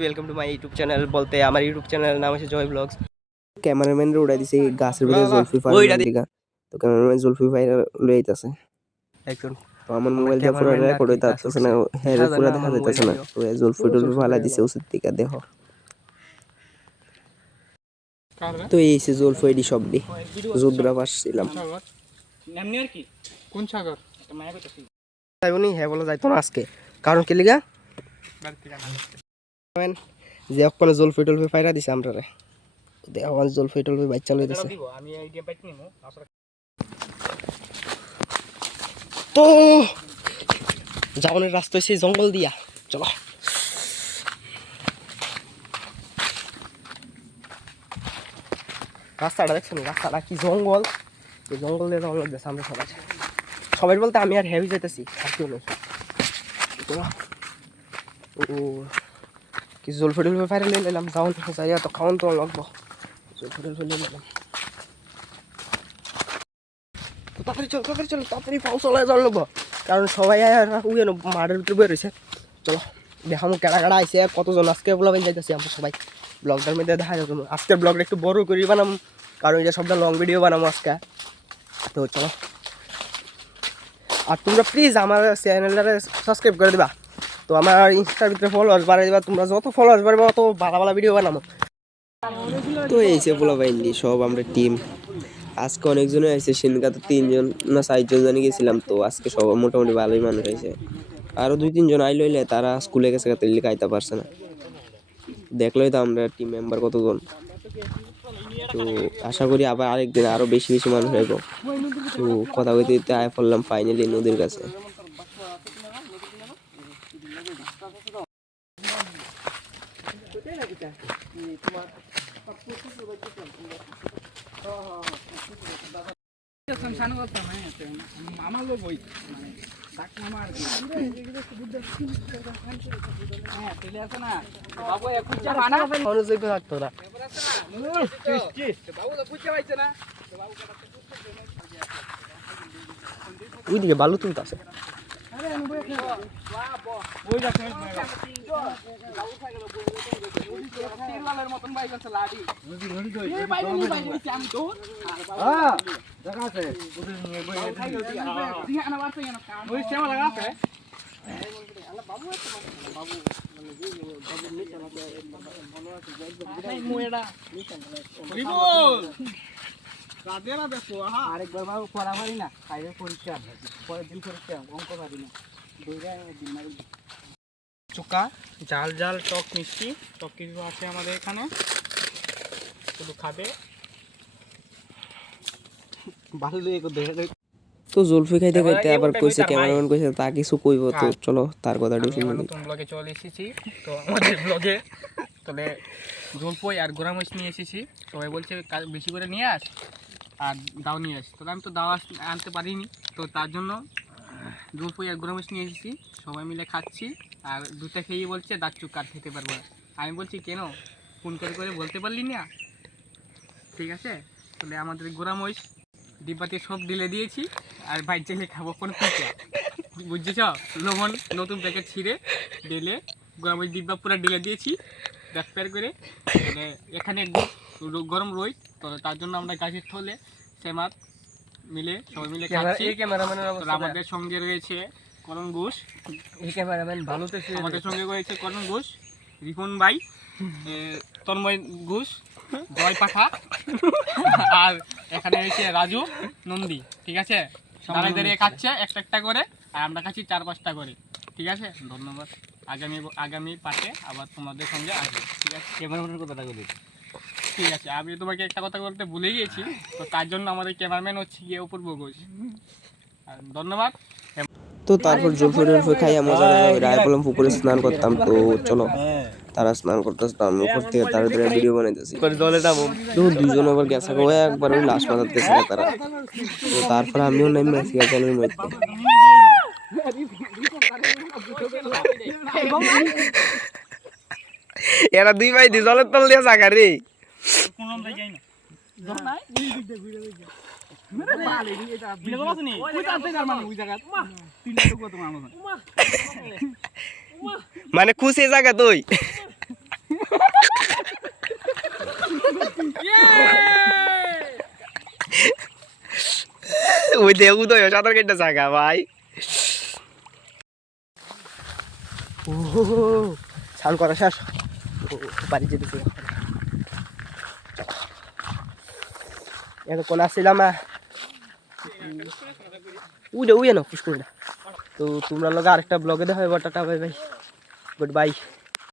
Welcome to my YouTube channel. বলতে আমার YouTube চ্যানেলের নাম হচ্ছে জয় ব্লগস। ক্যামেরাম্যানরা উড়াই দিছে গাছের ভিতরে জুলফি ফাইরার দিকা, তো ক্যামেরাম্যান জুলফি ফাইরার লই আইতাছে একজন। তো আমার মোবাইল দিয়ে পুরো রেকর্ড হইতে আসছে না, হ্যাঁ পুরো দেখা যাইতাছে না, তো জুলফি টুলফি ফালা দিছে উচিত দিকা দেখো। তো এই সে জুলফি এডি শব্দে জুদ্রা পাচ্ছিলাম নামনি আর কি কোন সাগর মায়া কইতাছি তাইবনি হ্যাঁ বলা যাইতো না আজকে, কারণ কি লিগা যে ওখানে জুলফি টুলফি ফাইরা দিছে আমরারে, দেখো জুলফি টুলফি বাচ্চা লই দিছে। আমি এই গেম বাইক নিমু তো যাওনের রাস্তা হইছে জঙ্গল দিয়া, চলো। রাস্তাটা দেখছেন, রাস্তাটা কি জঙ্গল, এই জঙ্গল দিয়ে যাওয়া লাগবে আমরা সবাই সবাই বলতে আমি আর হেভি যাইতেছি আর কেউ নেই। ও কি জলফি টলফি ফাইরে নিয়ে নিলাম, যাওন যাই তো খাওয়ান তো লাগবো, জলফি টলফি নিয়ে নিলাম। তাড়াতাড়ি চল তাড়াতাড়ি পাও চলে যাওয়া লাগবো, কারণ সবাই উয়ে মাঠের ভিতরে বয়ে রয়েছে। চলো দেখামো কেডা কেডা আইসে, কতজন আজকে ব্লগে যাইতেছি আমরা সবাই। ব্লগটার মধ্যে দেখা যাবে, আজকের ব্লগটা একটু বড় করে বানাম, কারণ এটা সবটা লং ভিডিও বানাবো আজকে। তো চলো, আর তোমরা প্লিজ আমার চ্যানেলটারে সাবস্ক্রাইব করে দিবা, তো আমার ইনস্টার ভিতরে ফলোয়ার্স বাড়াই দিবা। তোমরা যত ফলোয়ার্স বাড়বে অত ভালো ভালো ভিডিও বানাবো। তো এই যে বলা বাইন্ডি সব আমরা টিম, আজকে অনেকজনে আছে, সেনকা তো 3জন না 4জন জানি গেছিলাম, তো আজকে সব মোটামুটি ভালোই মানুষ হয়েছে। আরও 2-3 জন আইল হইলে তারা স্কুলে গেছে, খাইতে পারছে না। দেখলোই তো আমরা টিম মেম্বার কতজন, তো আশা করি আবার আরেকদিন আরো বেশি বেশি মানুষ হইব। তো কথা কইতে দিতে আয় পড়লাম ফাইনালি নদীর কাছে। ওইদিকে বালু তুলতেছে, আরেকবার বাবু পড়া পারি না, খাইলে পরীক্ষা পরের দিন পরীক্ষা অঙ্ক পারি না, চোকা জাল জাল টক মিষ্টি টক কিছু আছে আমাদের এখানে, শুধু খাবে ভালো। তো জলফি খাইতে খাইতে আবার কইছে ক্যামেরাম্যান কইছে তা কিছু কইব, তো চলো তার কথাটা শুনে নিই। নতুন ব্লগে চলে এসেছি, তো আমাদের ব্লগে তবে জলপই আর গোরামরিচ নিয়ে এসেছি। সবাই বলছে বেশি করে নিয়ে আস আর দাও নিয়ে আস, তবে আমি তো দাও আনতে পারিনি, তো তার জন্য জলপই আর গোরামরিচ নিয়ে এসেছি। সবাই মিলে খাচ্ছি, আর দুটা খেয়ে বলছে দাঁতচুক কাট খেতে পারবো না। আমি বলছি কেন, ফোন করে বলতে পারলি না? ঠিক আছে, তাহলে আমাদের গোরামরিচ ডিব্বাতে সব ঢেলে দিয়েছি, আর বাইর চাইলে খাবো কোনো পিঠা, বুঝছিস? লবণ নতুন প্যাকেট ছিঁড়ে ঢেলে গোরামরিচ ডিব্বা পুরো ঢেলে দিয়েছি ব্যাকপ্যার করে। মানে এখানে গরম রই, তো তার জন্য আমরা গাছের থলে সেমাত মিলে সবাই মিলে খাচ্ছি। আমাদের সঙ্গে রয়েছে করণ ঘোষ, এই ক্যামেরাম্যান ভালো, আমাদের সঙ্গে রয়েছে করণ ঘোষ, রিপন ভাই, তন্ময় ঘোষ, জয় পাঠা, আর এখানে রয়েছে রাজু নন্দী। ঠিক আছে, দাঁড়িয়ে দাঁড়িয়ে খাচ্ছে একটা করে, আর আমরা খাচ্ছি 4-5টা করে। ঠিক আছে, ধন্যবাদ। আগামী পাঠে আবার তোমাদের সঙ্গে আসবে। ঠিক আছে, ক্যামেরাম্যানের কথাটা বলি। ঠিক আছে, আমি তোমাকে একটা কথা বলতে ভুলে গিয়েছি, তো তার জন্য আমাদের ক্যামেরাম্যান হচ্ছে গিয়ে অপূর্ব ঘোষ। ধন্যবাদ। তো তারপর জলফি টলফি খাইয়া মজা রায় বললাম পুকুরে স্নান করতাম। তো চলো, তারা স্নান করতেছে, আমি উপর থেকে তাড়াতাড়ি ভিডিও বানাইতেছি। তো 2জন আবার গেছে একবার ওই লাশ মাথাতেছে তারা, তো তারপর আমিও নেমে আসি জলের মধ্যে। এরা 2 ভাই জলের তল দিয়ে জায়গা রে, মানে খুশি জায়গা তুই ওই দেখু তো সাঁতার কেটে জায়গা ভাই স্নান করা শেষ বাড়ি যেতেছি কোন আসছিলাম উঠে উঠে না পুষ্কর তো তোমরা লোক আরেকটা ব্লগে দেখা হবে tata bye bye good bye